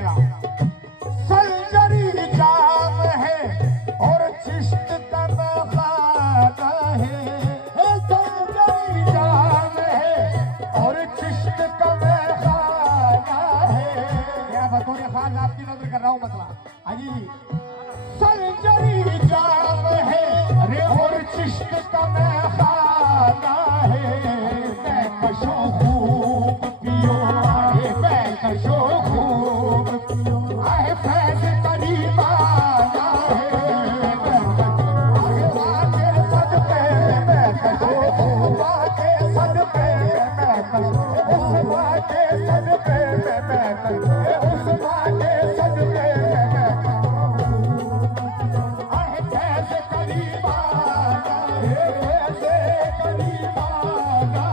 लीजिएगा। सर्जरी जाम है और चिश्त का खाना है, सर्जरी जाम है और चिश्त का खाना है। मेरा बतौर खास आपकी नजर कर रहा हूँ मसला। अजी सर्जरी जाम है अरे और चिश्त का खाना है। मैं कशो खूब पियो आए, मैं कशो खूब पियो आए, फैज करीब आना है। आगे सदके मैं कशो खूब आगे सदके मैं कशो उस बाके सदके मैं कशो उस बाके सदके मैं आए, फैज करीब आना है, फैज करीब आना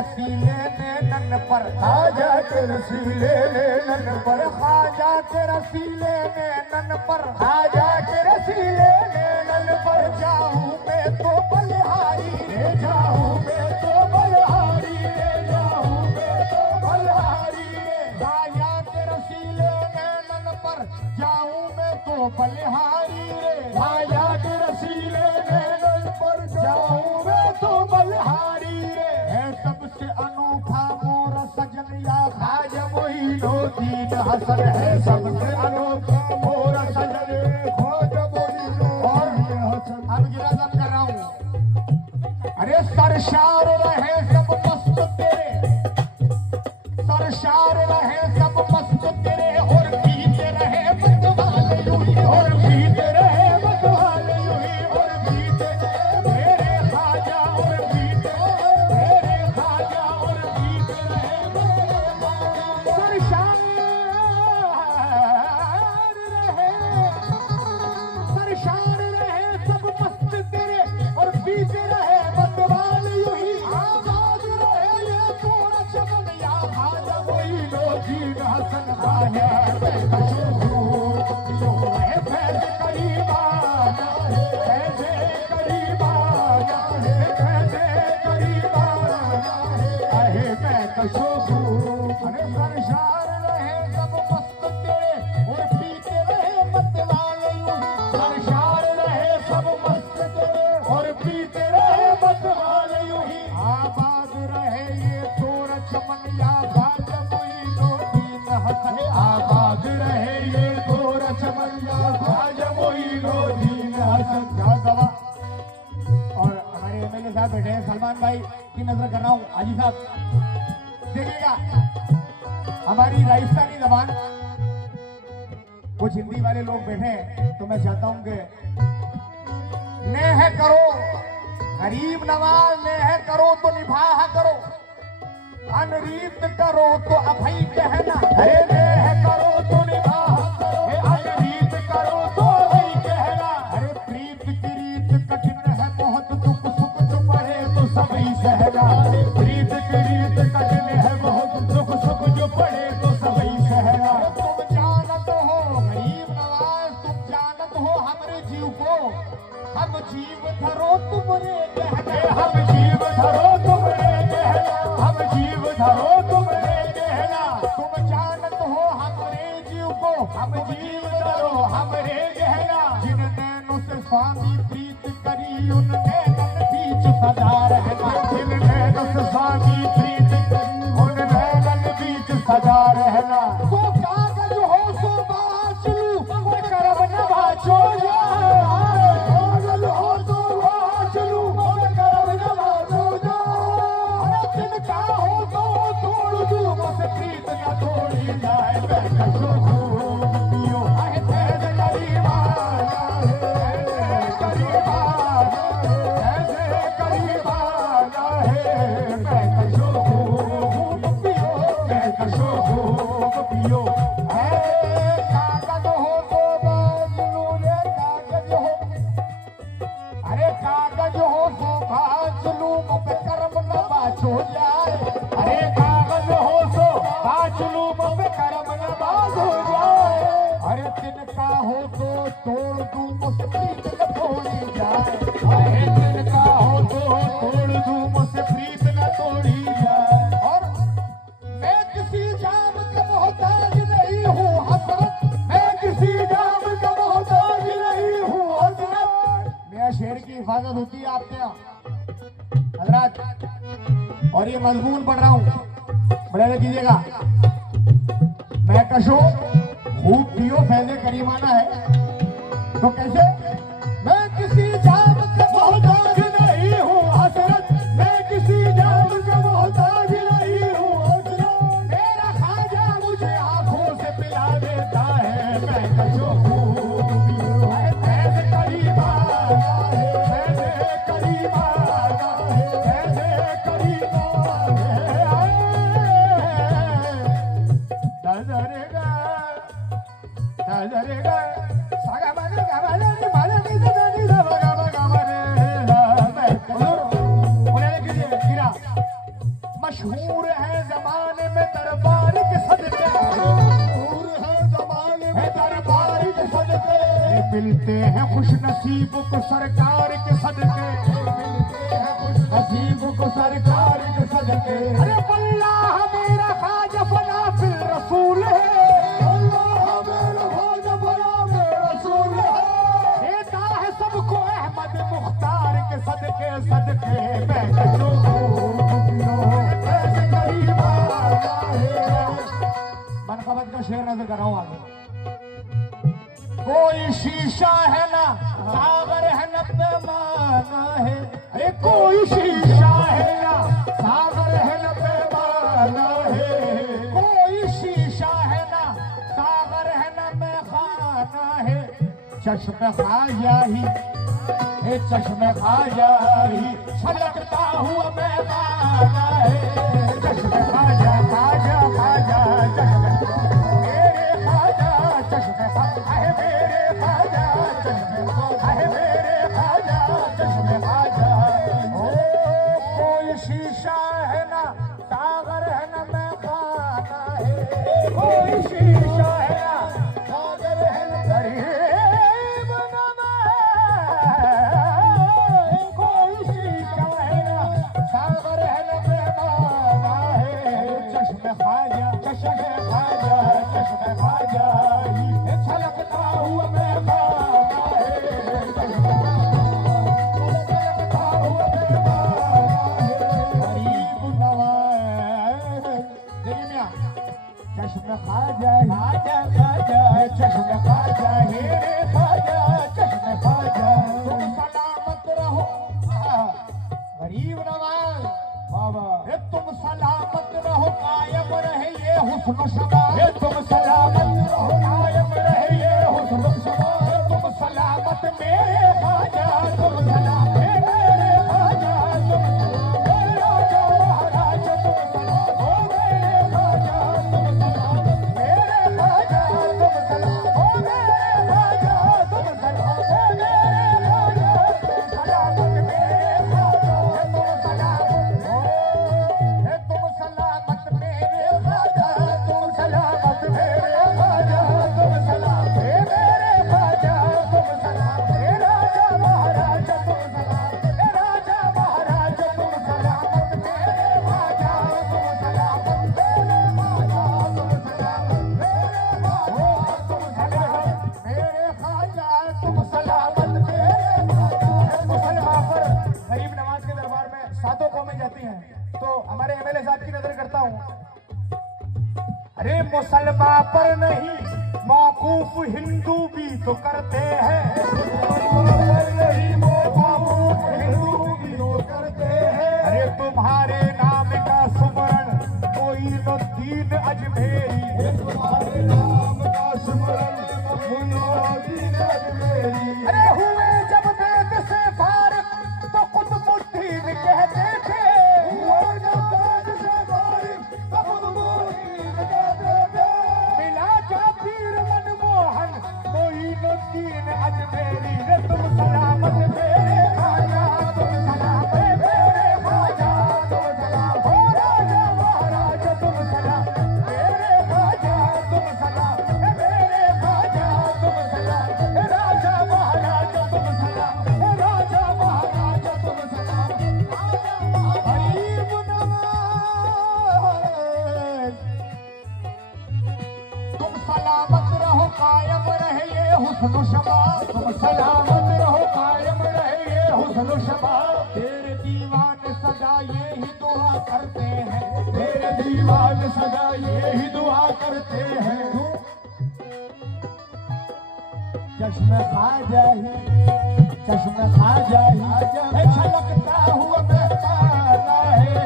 रसीले ने नन पर खाजा के रसीले ने नन पर खाजा के रसीले ने नन पर खाजा के रसीले ने नन पर जाऊं मैं तो बलिहारी रे जाऊं मैं तो बलिहारी रे जाऊं मैं तो बलिहारी रे खाजा के रसीले ने नन पर जाऊं मैं तो बलिहारी रे खाजा के रसीले ने नन पर जाऊं मैं तो बलिहारी रे सबसे अनोखा मोर सजन या खाजा मोइनुद्दीन हसन है सबसे अनोखा मोर सजन खाजा मोइनुद्दीन हसन। अब गिरादन कर रहा हूँ। अरे सरशार रहे सब मस्त तेरे, सरशार रहे सब मस्त तेरे और पीते रहे मतवाले यूं और पीते रहे मतवाले यूं और पीते मेरे खाजा और पीते सरशार रहे सब मस्त तेरे और पीते रहे मतवाले यूं ही है बेकसो खूबियों है फैज करीब आया है फैज करीब आया है फैज करीब आया है बेकसो खूब। अरे सरशार रहे सब मस्त तेरे और पीते रहे मत वाले यूं ही सरशार रहे सब मस्त तेरे और पीते रहे मत वाले यूं ही आबाद रहे ये तोर चमन या बाज मोइनो दीन हसन आबाद रहे ये तोर चमन या बाज मोइनो दीन हसन। क्या गवा। और हमारे एमएलए साहब बैठे हैं सलमान भाई की नजर कर रहा हूँ हाजी साहब देखिएगा हमारी राजस्थानी जबान कुछ हिंदी वाले लोग बैठे हैं तो मैं चाहता हूं कि नेह करो गरीब नवाज नेह करो तो निभाह करो अनरीत करो तो अभय कहना अरे नेह करो तो निभाह करो अनरीत करो तो अभय कहना अरे प्रीत की रीत कठिन है बहुत दुख सुख जो पड़े तो सभी सहना प्रीत की रीत कठिन है बहुत दुख सुख जो पड़े तो सभी सहना। तुम जानत हो गरीब नवाज तुम जानत हो हमारे जीव को हम जीव धरो तुमरे कहना हम जीव धरो तुमरे कहना हम जीव धरो तुमरे कहना तुम जानत हो हमारे जीव को हम जीव धरो हमरे कहना जिन नैनों से स्वामी प्रीत करी उन नैनन बीच सदा रहना जिन नैनों से स्वामी प्रीत करी उन नैनन बीच सदा रहना। तो कागज हो सो बाच लू कोई करम न बाचो कागज हो सो बाच लू कोई करम न बाचो अरे तिनका हो तो तोड़ दू बस प्रीत न तोड़ी जाए बेकसो खूबियों है फैज करीब आया है करीब आया है करीब आया है बेकसो खूबियों बेकसो खूबियों है कागज हो तो बाज लू रे कागज हो अरे कागज हो तो बाज लू मुझ कर्म न बाचो जाए अरे कागज हो तो बाज लू मुझ कर्म न बाचो जाए अरे तिनका हो तो तोड़ दूं मुझ प्रीत न तोड़ी जाए अरे तिनका हो तो तोड़ दूं मुझ प्रीत न तोड़ी जाए। और मैं किसी जाम का मोहताज नहीं हूँ हसरत मैं किसी जाम का मोहताज नहीं हूँ हसरत मेरा शेर की हिफाजत होती है आपके यहाँ हजरात। और ये मजमून पढ़ रहा हूँ बड़े कीजिएगा मैं कशो खूब पियो फैज़े करीमाना है तो कैसे मैं किसी जाम का मोहताज नहीं हूँ हसरत मैं किसी जाम का मोहताज नहीं हूँ हसरत मेरा खाजा मुझे आंखों से पिला देता है मैं कशो खूब पियो फैज़े करीब आया है फैज़े करीब आया है फैज़े करीब आया है नजरेगा सागा माने गावाले माने नीचे दानी सागा गावाले बोले कीजिए गिरा मशहूर है जमाने में दरबार के सदके मशहूर है जमाने में दरबार के सदके मिलते हैं खुश नसीब को सरकार के सदके मिलते हैं खुश नसीब को सरकार के सदके। अरे अल्लाह मेरा खाजा फना फिल रसूल है सबको अहमद मुख्तार के सदके सदके बेकसो मनकबत का शेर नजर कर रहा हूं आगे। कोई शीशा है ना सागर है न पैमाना है अरे कोई शीशा है ना सागर है न पैमाना है कोई शीशा है ना सागर है न मैखाना है चश्मे खाजा ही चश्मे खाजा ही छलकता हुआ मैदाना है चश्मे खाजा खाजा खाजा चश्मे मेरे खाजा चश्मे है मेरे खाजा चश्मे है मेरे खाजा चश्मे खाजा ओ कोई शीशा है ना सागर है ना मैदाना है कोई शीशा चश्मे ख्वाजा हेरे ख्वाजा चश्मे ख्वाजा तुम सलामत रहो गरीब नवाज बाबा तुम सलामत रहो कायम रहे ये हुस्न शबा तुम सलामत रहो कायम रहे ये हुस्न शबा तुम सलामत मेरे ख्वाजा तुम सलामत मेरे ख्वाजा तुम राजा महाराजा तुम सलामत हो मेरे ख्वाजा तुम सलामत मेरे ख्वाजा तुम सलामत हो मेरे ख्वाजा तुम सलामत हो मेरे ख्वाजा तुम सलामत मेरे ख्वाजा तुम सलामत हो तुम सलामत मेरे ख्वाजा तुम सलामत मेरे ख्वाजा तुम सलामत मेरे ख्वाजा तुम सलामत राजा महाराजा तुम सलामत राजा महाराजा तुम सलामत मेरे ख्वाजा तुम सलामत मेरे ख्वाजा तुम सलामत मेरे ख्वाजा तुम सलामत मेरे ख्वाजा मुसलमान पर गरीब नवाज के दरबार में सातों कौमें जाती हैं तो हमारे एमएलए साहब की नजर करता हूँ अरे मुसलमान पर नहीं मौकूफ हिंदू भी तो करते हैं अरे तुम्हारे नाम का सुमरण मोइनुद्दीन अजमेरी तुम्हारे नाम का सुमरण मोइनुद्दीन अजमेरी अरे हुए जब वेद से फारिग तो कुतुबुद्दीन कहते थे हुए जब वेद से फारिग तो कुतुबुद्दीन कहते थे मिला जा पीर मनमोहन मोइनुद्दीन अजमेरी रे तुम सलामत मेरे ख्वाजा तुम सलामत मेरे ख्वाजा तुम सलामत हो राजा महाराजा तुम सलामत मेरे ख्वाजा तुम सलामत मेरे ख्वाजा तुम सलामत राजा महाराजा तुम सलामत राजा महाराजा तुम सलामत गरीब नवाज तुम सलामत रहो कायम रहे ये हुस्न शबा तुम सलामत रहो कायम रहे ये हुस्न शबा तेरे दीवान सदा ये ही दुआ करते हैं तेरे दीवान सदा ये ही दुआ करते हैं चश्मे ख्वाजा ही छलकता हुआ महताना है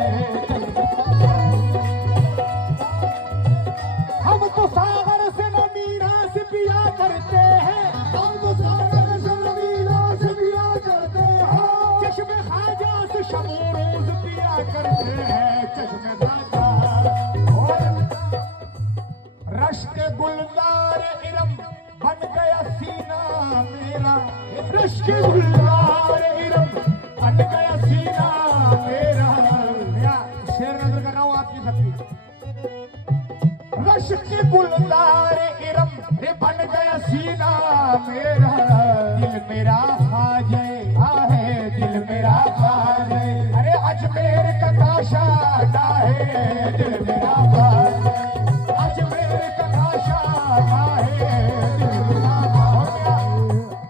हम तो सागर से न मीरा से पिया करते हैं हम तो सागर से न मीरा से पिया करते हैं चश्मे ख्वाजा से शब रोज पिया करते हैं चश्मे ख्वाजा रश्क गुलजार इरम बन गया सीना मेरा रश्क गुलजार इरम बन गया सीना मेरा शेर नजर कर रहा हूँ आपकी सबकी रश्क गुलजार इरम रे बन गया सीना मेरा दिल मेरा ख्वाजा है दिल मेरा ख्वाजा अरे अजमेर का काशा है दिल मेरा ख्वाजा अजमेर का काशा है दिल मेरा ख्वाजा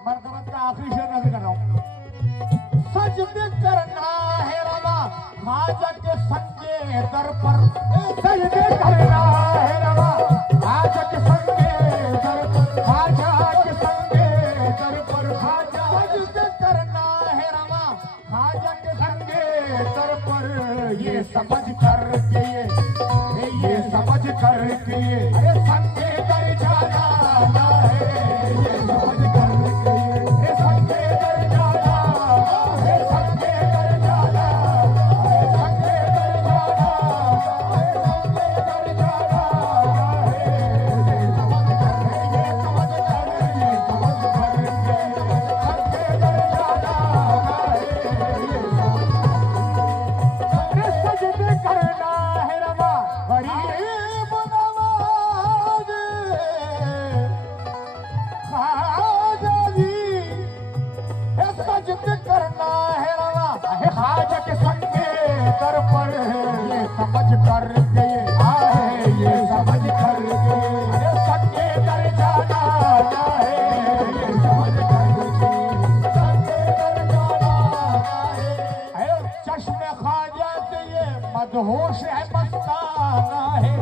मरतबत का आखिरी शेर नजर कर रहा हूँ सजदे करना है रवा ख्वाजा के संगे दर पर सजदे करना है रवा ख्वाजा के संगे दर पर ख्वाजा के संगे दर पर ख्वाजा सजदे करना है रवा ख्वाजा के संगे दर पर ये समझ कर के ये समझ कर के अरे संगे कर जाना है ये समझ कर के ये संगे कर जाना है संगे कर जाना है संगे कर जाना है संगे कर जाना है ये समझ कर ये समझ कर ये समझ कर के संगे कर जाना है ये अरे सजदे करना है रवा गरीब नवाज ख्वाजा जी सजदे करना है रवा है ख्वाजा के संगे दर पर ये समझ कर के ये समझ कर के अरे संगे कर जाना है ये समझ कर के संगे कर जाना है चश्मे ख्वाजा से ये मदहोश है मस्ताना है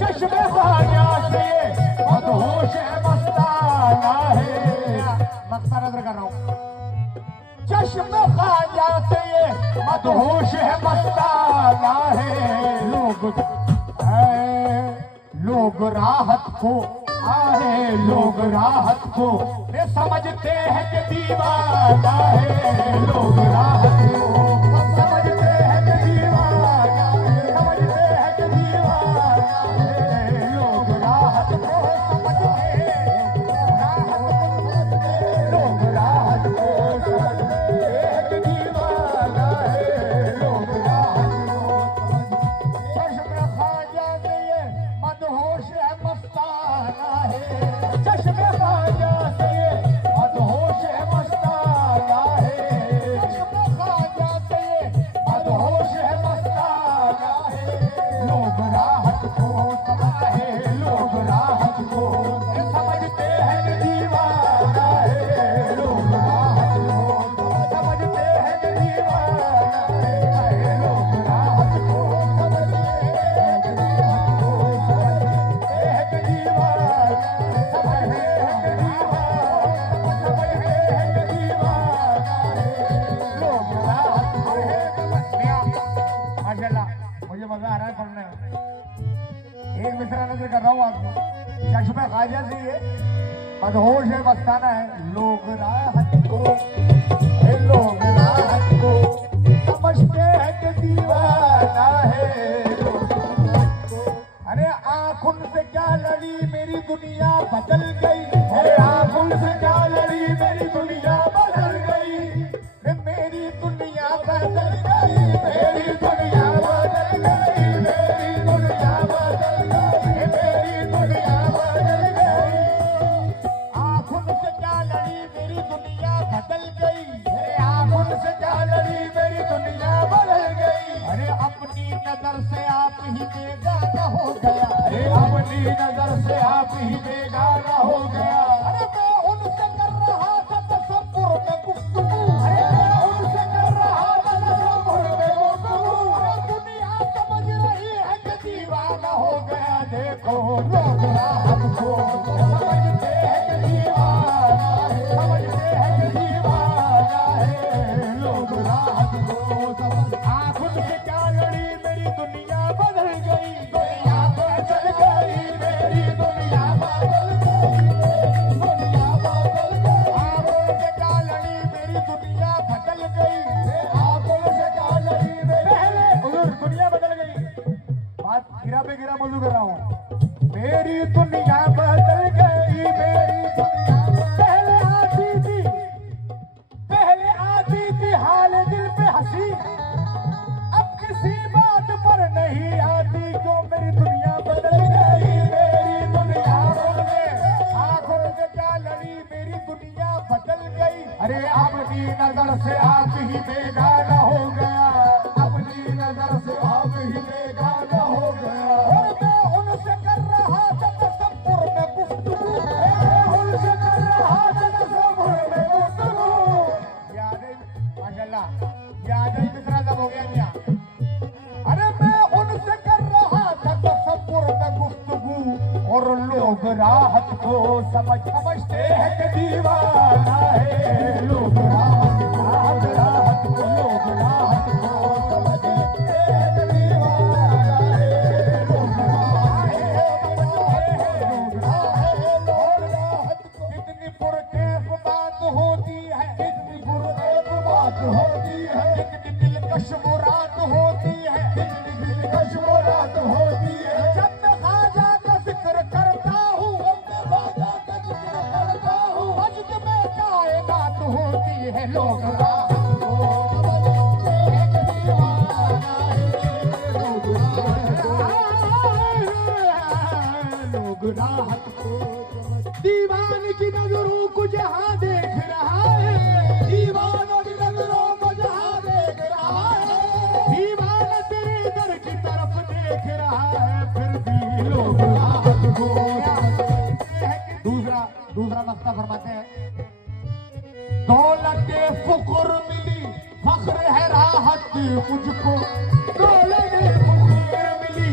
चश्मे ख्वाजा से ये मदहोश है मस्ताना चश्म ख्वाजा से ये मदहोश है मस्ताना है। लोग राहत को आए, लोग राहत को ये समझते हैं कि दीवाना है। लोग राहत को समझते हैं कि दीवाना है, समझते हैं कि दीवाना है। लोग राहत को समझते हैं, लोग राहत को समझते हैं कि दीवाना है। लोग राहत को चश्मे ख्वाजा से ये मदहोश है मस्ताना है। चश्मे ख्वाजा से ये मदहोश है मस्ताना है। चश्मे ख्वाजा से ये मदहोश है मस्ताना है। लोग राहत को समझते हैं, लोग राहत को समझते हैं कि दीवाना है। लोग राहत को समझते हैं कि दीवाना है। लोग राहत को समझते हैं कि मुझे मजा आ रहा है पढ़ने में। एक मिसरा नजर कर रहा हूँ आपको। चश्मे ख्वाजा से ये मदहोश है मस्ताना है। लोग राहत को, लोग राहत को समझते हैं कि दीवाना है। अरे आँखों से क्या लड़ी मेरी दुनिया बदल गई। अरे आँखों से क्या लड़ी मेरी दुनिया बदल गई। मेरी दुनिया बदल गई, मेरी दुनिया बदल गई, मेरी दुनिया बदल गई, मेरी दुनिया बदल गई। आँखों से क्या लड़ी मेरी दुनिया बदल गई। आँखों से क्या लड़ी मेरी दुनिया बदल गई। अरे अपनी नजर से आप ही बेगाना हो गया। अरे अपनी नजर से आप ही बेगाना हो गया। अरे मैं उनसे कर रहा था तसव्वुर में गुफ्तगू। अरे मैं उनसे कर रहा था तसव्वुर में गुफ्तगू। अरे दुनिया समझ रही है कि दीवाना हो गया। देखो लोग राहत को समझते हैं कि दीवाना है, समझते हैं कि दीवाना है। लोग राहत को समझ आँखों से क्या लड़ी मेरी दुनिया बदल गई। दुनिया बदल गई, मेरी दुनिया बदल गई, दुनिया बदल गई। आँखों से क्या लड़ी मेरी दुनिया बदल गई। आँखों से क्या लड़ी मेरी दुनिया बदल गई। बात गिरा पे गिरा मौजूद कर रहा हूँ। मेरी दुनिया बदल गई, मेरी दुनिया पहले आती थी हाल दिल पे हंसी। अब किसी बात पर नहीं आती क्यों मेरी दुनिया बदल गई। मेरी दुनिया बदल गई। आँखों से क्या लड़ी मेरी दुनिया बदल गई। अरे अपनी नजर से आप ही बेगाना हो गया। अपनी नजर से आप ही बेगाना हो गया। और मैं उनसे कर रहा था तसव्वुर में गुफ्तगू। उनसे कर रहा था तसव्वुर में गुफ्तगू। याद है माशाल्लाह, याद है मिसरा जब हो गया क्या। अरे मैं उनसे कर रहा था तसव्वुर में गुफ्तगू। और लोग राहत को समझते हैं कि दीवाना है। लोग राहत को, लोग राहत को समझते हैं कि दीवाना है। लोग राहत को कितनी पुरकैफ बात होती है, कितनी पुरकैफ बात होती है। कितनी दिलकश मुराद होती है, कितनी दिलकश मुराद होती है। जब मैं ख्वाजा का जिक्र करता हूँ, ख्वाजा का जिक्र करता हूँ, मस्जिद में कायनात होती है। लोग राहत को समझते हैं कि दीवाना है। लोग राहत को दीवान की नजरों को जहाँ देख रहा है। दीवानों की नजरों को जहाँ देख रहा है। दीवाना तेरे दर की तरफ देख रहा है। फिर भी लोग राहत को दूसरा मक्ता फरमाते हैं। दौलत फुक्र मिली फख्र है राहत मुझको। दौलत फुक्र मिली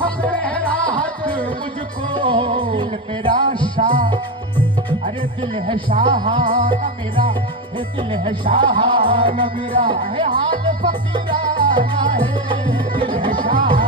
फख्र है राहत मुझको। दिल मेरा शाह, अरे दिल है शाहाना मेरा, ये दिल है शाहाना मेरा, है हाल फकीराना है, दिल है शाह